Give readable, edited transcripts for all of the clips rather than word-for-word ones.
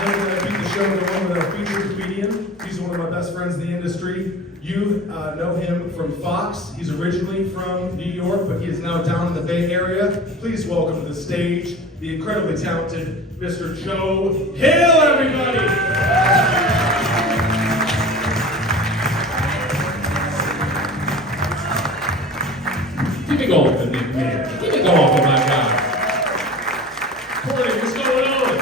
I am going to keep the show going with our featured comedian. He's one of my best friends in the industry. You know him from Fox. He's originally from New York, but he is now down in the Bay Area. Please welcome to the stage the incredibly talented Mr. Joe Hill, everybody! Keep it going for me, man. Keep it going for my guy. Corey, what's going on?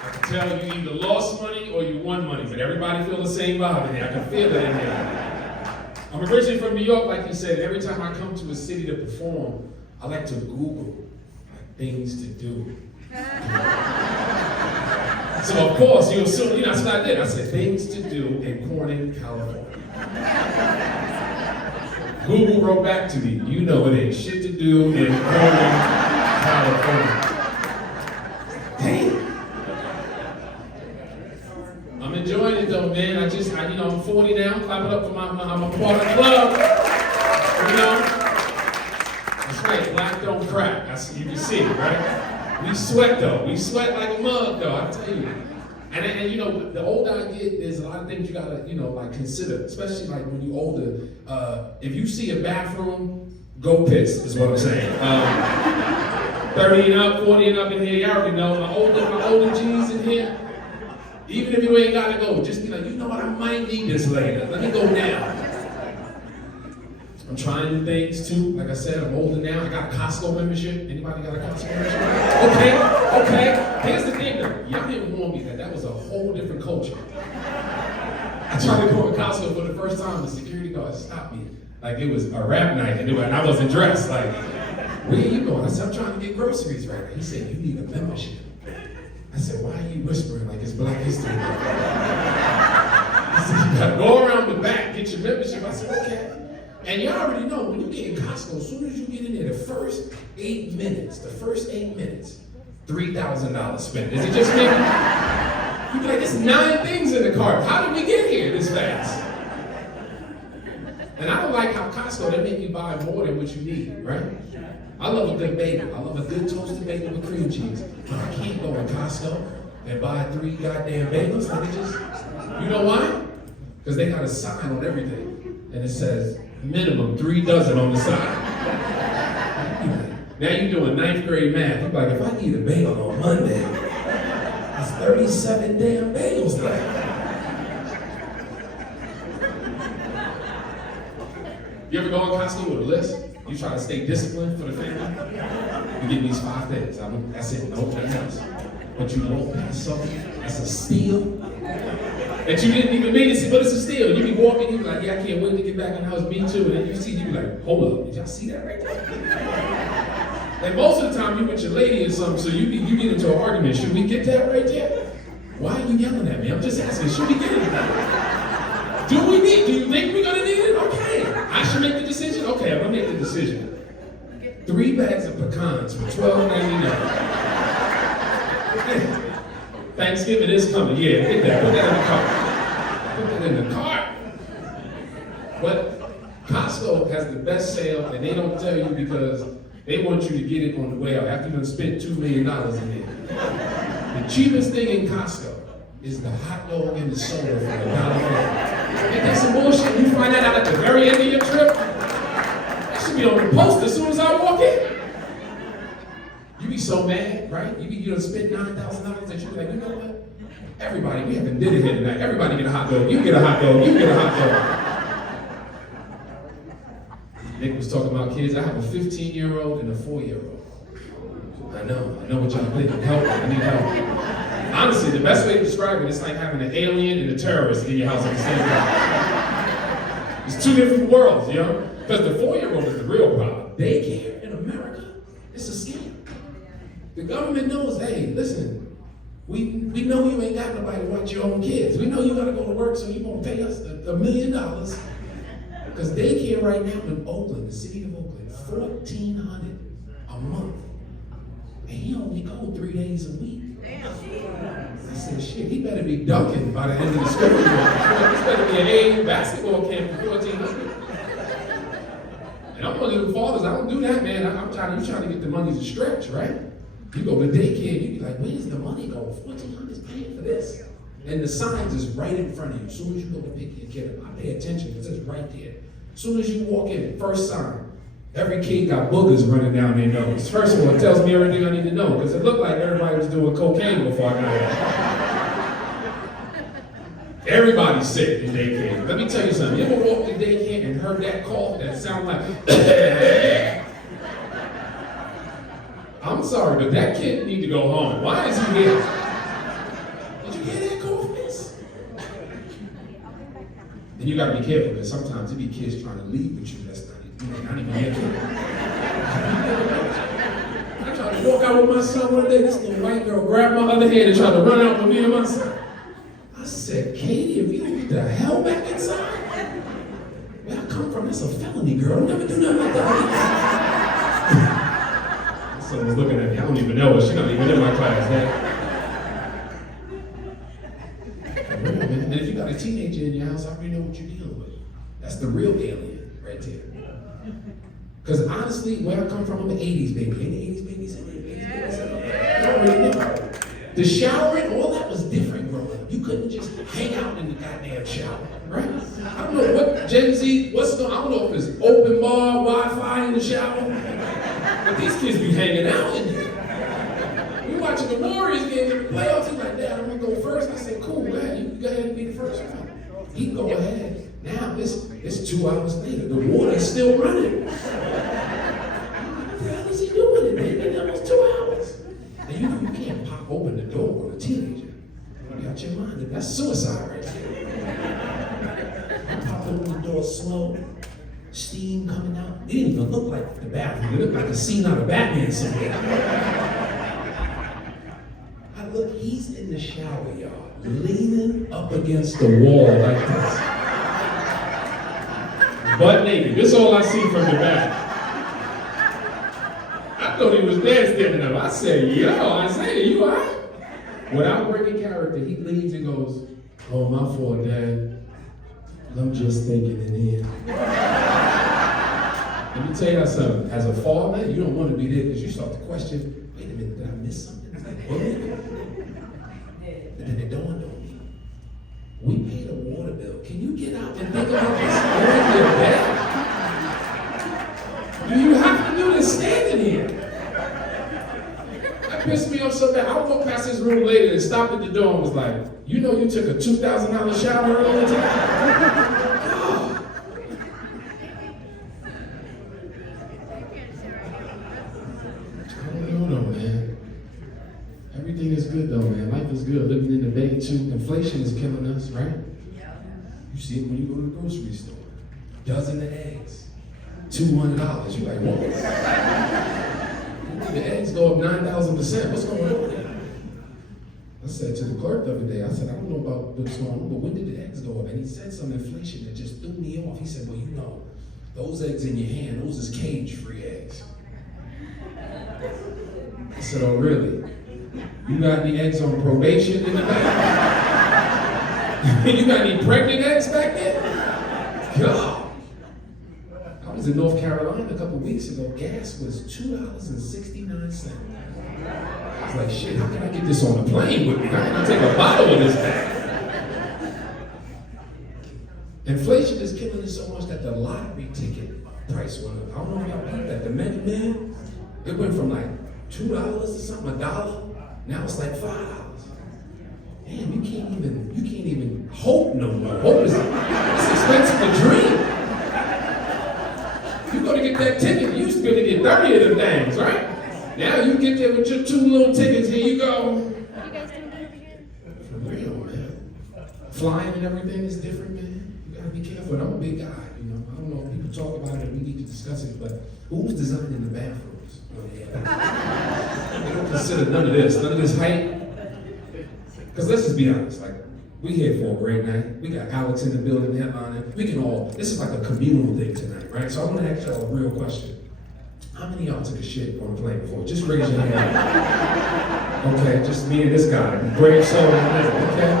I can tell you either lost money or you won money, but everybody feel the same vibe in here. I can feel it in here. I'm originally from New York, like you said. Every time I come to a city to perform, I like to Google things to do. So of course, you assume, that's what I did. I said, things to do in Corning, California. Google wrote back to me, you know it ain't shit to do in Corning, California. Damn. I'm enjoying it though, man. I'm 40 now, clap it up for I'm a part of the club. That's right, black don't crack. You can see it, right? We sweat though. We sweat like a mug though, I tell you. And the older I get, there's a lot of things you gotta, consider, especially like when you're older. If you see a bathroom, go piss, is what I'm saying. 30 and up, 40 and up in here, you already know. My older G's in here, even if you ain't gotta go, just be like, you know what, I might need this later. Let me go now. I'm trying new things too. Like I said, I'm older now. I got a Costco membership. Anybody got a Costco membership? Okay. Here's the thing though. Y'all didn't warn me that was a whole different culture. I tried to go to Costco for the first time. The security guard stopped me. Like it was a rap night and I wasn't dressed. Like, where are you going? I said, I'm trying to get groceries right now. He said, you need a membership. I said, why are you whispering like it's Black History Month? He said, you gotta go around the back, get your membership. I said, okay. And you already know, when you get in Costco, as soon as you get in there, the first 8 minutes, $3,000 spent. Is it just me? You be like, there's 9 things in the cart. How did we get here this fast? And I don't like how Costco, they make you buy more than what you need, right? I love a good bagel. I love a good toasted bagel with cream cheese. But I can't go in Costco and buy 3 goddamn bagels. You know why? Because they got a sign on everything. And it says, minimum 3 dozen on the side. Now you're doing 9th grade math. I'm like, if I eat a bagel on Monday, that's 37 damn bagels left. You ever go on Costco with a list? You try to stay disciplined for the family? You get these 5 things. That's it, no nothing else. But you won't pass something that's a steal. That you didn't even mean to see, but it's a steal. You be walking, you be like, yeah, I can't wait to get back in the house, me too. And then you be like, hold up, did y'all see that right there? And most of the time you with your lady or something, so you get into an argument. Should we get that right there? Why are you yelling at me? I'm just asking, should we get it? Do you think we're gonna need it? Okay. I should make the decision? Okay, I'm gonna make the decision. 3 bags of pecans for $12.99. Thanksgiving is coming. Yeah, get that. Put that in the cart. Put that in the cart. But Costco has the best sale, and they don't tell you because they want you to get it on the way out after you done spent $2 million in it. The cheapest thing in Costco is the hot dog and the soda for $1.50. Ain't that some bullshit? You find that out at the very end of your trip? That should be on the post as soon as I walk in. You be so mad, right? You done spent $9,000 that you be like, you know what? Everybody, we haven't did it here tonight. Everybody get a hot dog. You get a hot dog. You get a hot dog. Nick was talking about kids. I have a 15-year-old and a 4-year-old. I know what y'all think. Help, I need help. Honestly, the best way to describe it is like having an alien and a terrorist in your house at the same time. It's 2 different worlds, you know? Because the 4-year-old is the real problem. Daycare in America, it's a scam. The government knows, hey, listen, we know you ain't got nobody to watch your own kids. We know you gotta go to work, so you gonna pay us $1 million. Because daycare right now in Oakland, the city of Oakland, $1,400 a month. And he only go 3 days a week. I said, shit, he better be dunking by the end of the school year. This better be an AAU basketball camp for $1,400. And I'm one of them fathers, I don't do that, man. You trying to get the money to stretch, right? You go to daycare, you be like, where's the money going? $1,400 is paying for this. And the signs is right in front of you. As soon as you go to pick your kid up, I pay attention because it's right there. As soon as you walk in, first sign, every kid got boogers running down their nose. First of all, it tells me everything I need to know because it looked like everybody was doing cocaine before I got here. Everybody's sick in daycare. Let me tell you something. You ever walked in daycare and heard that cough that sound like I'm sorry, but that kid need to go home. Why is he here? Did you hear that cough, miss? And you gotta be careful because sometimes there be kids trying to leave with you. That's not even your kid. I tried to walk out with my son one day. This little white girl grabbed my other hand and tried to run out with me and my son. I said, Katie, if you don't get the hell back inside, where I come from, that's a felony, girl. Never do nothing like that. Someone's looking at me. I don't even know her. She's not even in my class, man. And if you got a teenager in your house, I already know what you're dealing with. That's the real alien right there. Because honestly, where I come from, I'm an 80s baby. Ain't the 80s babies in there? I already know. The showering, all that was different growing up. You couldn't just hang out in the goddamn shower, right? I don't know what Gen Z, I don't know if it's open bar, Wi-Fi in the shower. But these kids be hanging out in there. We watching the Warriors game in the playoffs. He's like, Dad, I'm gonna go first. I said, cool, man. You go ahead and be the first one. He can go ahead. Now it's 2 hours later. The water's still running. What the hell is he doing in there? It's been almost 2 hours. And you know you can't pop open the door with a teenager. You got your mind. That's suicide right there. I popped open the door slow. Steam coming out. It didn't even look like the bathroom. It looked like a scene out of Batman somewhere. I look, he's in the shower, y'all, leaning up against the wall like this. Butt naked. This is all I see from the back. I thought he was dead standing up. I said, yo, Isaiah, you all right? Without breaking character, he leans and goes, oh, my fault, Dad. I'm just thinking it in. Let me tell you something. As a father, you don't want to be there because you start to question, wait a minute, did I miss something? It's like, what? And then it dawned on me. We paid a water bill. Can you get out and think about this on your bed? Do you have to do this standing here? That pissed me off so bad. I walked past this room later and stopped at the door and was like, you know you took a $2,000 shower earlier today? Everything is good though, man. Life is good. Living in the Bay too. Inflation is killing us, right? You see it when you go to the grocery store. Dozen of eggs, $200. You like, what? The eggs go up 9,000%. What's going on there? I said to the clerk the other day, I said, I don't know about what's going on, but when did the eggs go up? And he said some inflation that just threw me off. He said, well, you know, those eggs in your hand, those is cage-free eggs. I said, oh, really? You got any eggs on probation in the back? You got any pregnant eggs back there? God. I was in North Carolina a couple weeks ago. Gas was $2.69. I was like, shit, how can I get this on the plane with me? How can I take a bottle of this back? Inflation is killing us so much that the lottery ticket price went up. I don't know if y'all peeped that. The Mega Man, it went from like $2 or something, $1. Now it's like $5. Damn, you can't even hope no more. Hope is it's expensive to dream. You go to get that ticket, you used to be able to get 30 of them things, right? Now you get there with your 2 little tickets, here you go. What you guys doing over here? For real, man. Flying and everything is different, man. You gotta be careful. And I'm a big guy, you know. I don't know if people talk about it and we need to discuss it, but who's designing the bathrooms? Oh, yeah. They don't consider none of this height. Because let's just be honest, like, we here for a great night. We got Alex in the building headlining. We can all, this is like a communal thing tonight, right? So I'm gonna ask y'all a real question. How many of y'all took a shit on a plane before? Just raise your hand. Okay, just me and this guy. Brave soul in the middle, okay?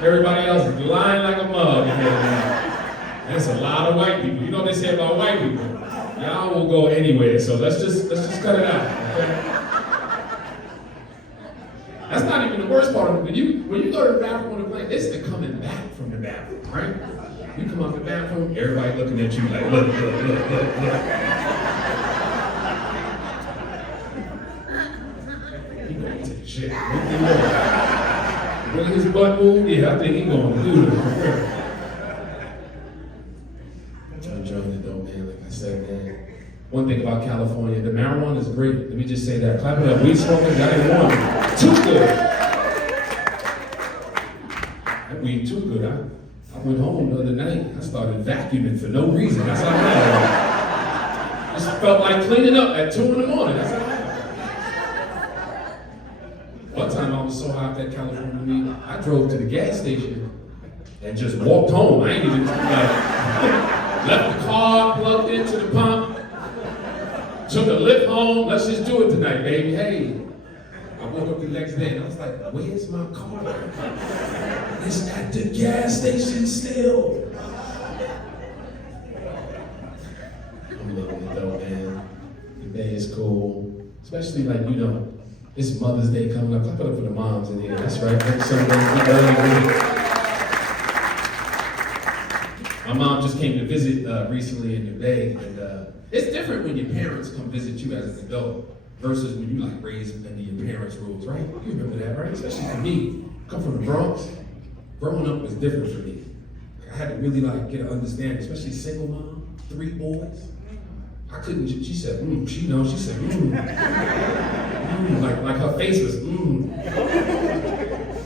Everybody else is lying like a mug in here, man. That's a lot of white people. You know what they say about white people? Y'all will go anywhere, so let's just cut it out, okay? That's not even the worst part of it. When you go to the bathroom on the plane, it's the coming back from the bathroom, right? You come out the bathroom, everybody looking at you like, look. He gonna take shit. When his butt move, yeah, I think he gonna do it. I'm enjoying it though, man. Like I said, man. One thing about California, the marijuana is great. Let me just say that. Clap it up. Weed smoking, that ain't one. Too good. That weed too good. I went home the other night. I started vacuuming for no reason. That's how I had. Just felt like cleaning up at 2 in the morning. That's how I had. One time I was so high off that California weed, I drove to the gas station and just walked home. I ain't even left the car plugged into the pump. Took a lift home, let's just do it tonight, baby. Hey. I woke up the next day and I was like, where's my car? It's at the gas station still. I'm loving it though, man. The day is cool. Especially like, it's Mother's Day coming up. Clap it up for the moms in here. That's right. Next Sunday, early. My mom just came to visit recently in the Bay, and it's different when your parents come visit you as an adult versus when you like raised under your parents' rules, right? You remember that, right? Especially for me, come from the Bronx. Growing up was different for me. Like, I had to really like get an understanding, especially single mom, 3 boys. I couldn't. She said, she knows. She said, like her face was,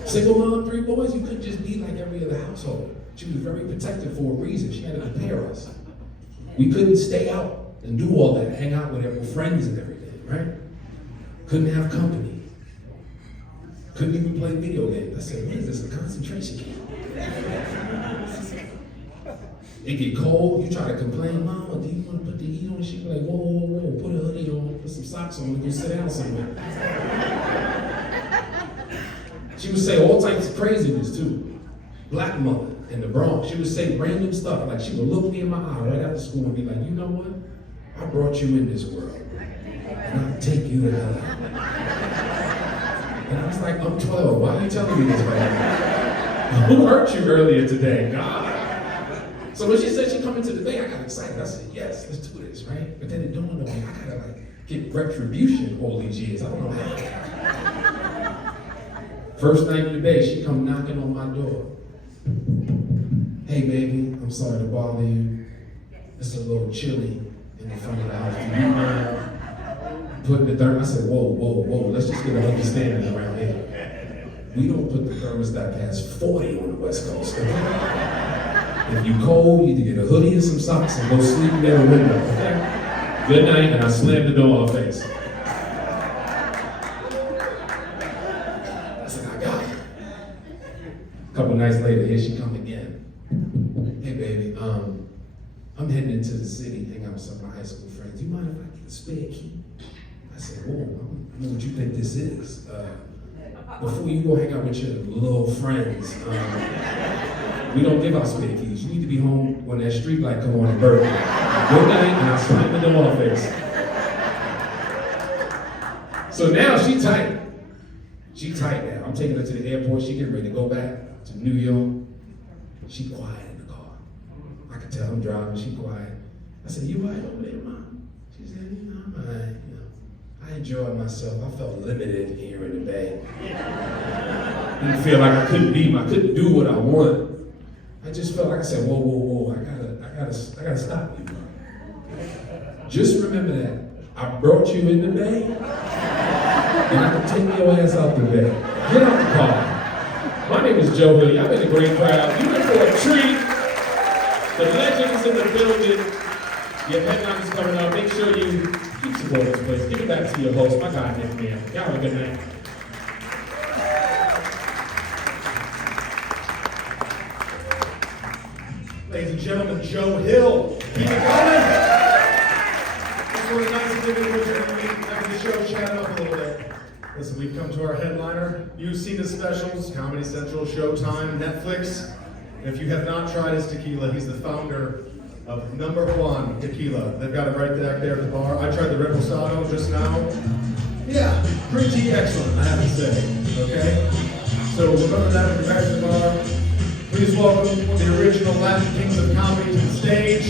Single mom, 3 boys. You couldn't just be like every other household. She was very protective for a reason. She had to prepare us. We couldn't stay out and do all that, hang out with our friends and everything, right? Couldn't have company. Couldn't even play video games. I said, what is this, a concentration camp? It get cold, you try to complain, Mama, do you want to put the heat on? She be like, whoa, put a hoodie on, put some socks on, and go sit down somewhere. She would say all types of craziness too. Black mother in the Bronx, she would say random stuff, like she would look me in my eye right after school and be like, you know what? I brought you in this world, and I'll take you to hell. And I was like, I'm 12, why are you telling me this right now? Who hurt you earlier today? God. So when she said she'd come into the Bay, I got excited. I said, yes, let's do this, right? But then it dawned on me, I gotta like get retribution all these years. I don't know how. First night in the Bay, she come knocking on my door. Hey baby, I'm sorry to bother you. It's a little chilly in the front of the house. Do you mind putting the thermostat? I said, whoa, let's just get an understanding around here. We don't put the thermostat past 40 on the West Coast. Okay? If you cold, you either get a hoodie and some socks and go sleep near the window. Okay? Good night, and I slammed the door in her face. I said, I got it. A couple nights later, here she come again. Hey baby, I'm heading into the city, hang out with some of my high school friends. Do you mind if I get a spare key? I said, whoa, I don't know what you think this is. Before you go hang out with your little friends, we don't give out spare keys. You need to be home when that street light come on at birthday. Good night, and I slam the door in her face. So now she tight. She tight now. I'm taking her to the airport. She getting ready to go back to New York. She quiet in the car. I could tell I'm driving. She quiet. I said, you all right over there, Mom? She said, I'm all right. I enjoyed myself. I felt limited here in the Bay. Didn't feel like I couldn't do what I wanted. I just felt like I said, whoa, I gotta stop you, bro. Just remember that. I brought you in the Bay, and I can take your ass out the Bay. Get out the car. My name is Joe Willie. I'm in a great crowd. You in for a treat. The legends in the building. Your headline's coming up. Make sure you keep supporting this place. Give it back to your host, my guy, Nick Man. Y'all have a good night. Ladies and gentlemen, Joe Hill. Keep it going. This was a nice individual to meet after the show, chat up a little bit. Listen, we've come to our headliner. You've seen his specials, Comedy Central, Showtime, Netflix. And if you have not tried his tequila, he's the founder of Number One Tequila. They've got it right back there at the bar. I tried the Reposado just now. Yeah, pretty excellent, I have to say, okay? So remember that when you're back at the bar. Please welcome the original Latin Kings of Comedy to the stage.